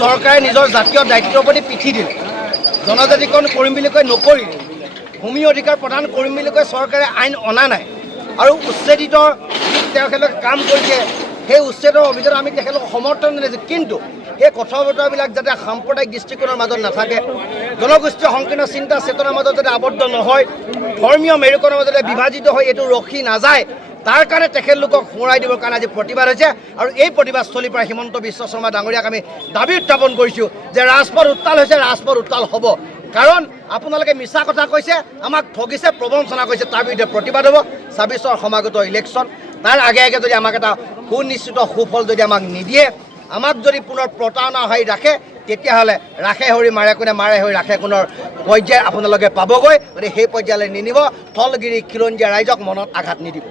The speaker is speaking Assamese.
চৰকাৰে নিজৰ জাতীয় দায়িত্বৰ প্ৰতি পিঠি দিলে জনজাতিকৰণ কৰিম বুলি কৈ নকৰিলে ভূমি অধিকাৰ প্ৰদান কৰিম বুলি কৈ চৰকাৰে আইন অনা নাই আৰু উচ্ছেদিত তেখেতলোকে কাম কৰিছে সেই উচ্ছেদৰ অভিযোগত আমি তেখেতলোকক সমৰ্থন দিছোঁ কিন্তু এই কথা বতৰাবিলাক যাতে সাম্প্ৰদায়িক দৃষ্টিকোণৰ মাজত নাথাকে জনগোষ্ঠীয় সংকীৰ্ণ চিন্তা চেতনাৰ মাজত যাতে আবদ্ধ নহয় ধৰ্মীয় মেৰুকৰণৰ মাজতে বিভাজিত হৈ এইটো ৰখি নাযায় তাৰ কাৰণে তেখেতলোকক সোঁৱৰাই দিবৰ কাৰণে আজি প্ৰতিবাদ হৈছে আৰু এই প্ৰতিবাদস্থলীৰ পৰা হিমন্ত বিশ্ব শৰ্মা ডাঙৰীয়াক আমি দাবী উত্থাপন কৰিছোঁ যে ৰাজপথ উত্তাল হৈছে ৰাজপথ উত্তাল হ'ব কাৰণ আপোনালোকে মিছা কথা কৈছে আমাক ঠগিছে প্ৰবঞ্চনা কৰিছে তাৰ বিৰুদ্ধে প্ৰতিবাদ হ'ব ২৬ৰ সমাগত ইলেকশ্যন তাৰ আগে আগে যদি আমাক এটা সুনিশ্চিত সুফল যদি আমাক নিদিয়ে আমাক যদি পুনৰ প্ৰতাৰণা হৈ ৰাখে তেতিয়াহ'লে ৰাখে হৰি মাৰে কোনে মাৰে হৈ ৰাখে কোনৰ পৰ্যায় আপোনালোকে পাবগৈ গতিকে সেই পৰ্যায়লৈ নিনিব থলগিৰি খিলঞ্জীয়া ৰাইজক মনত আঘাত নিদিব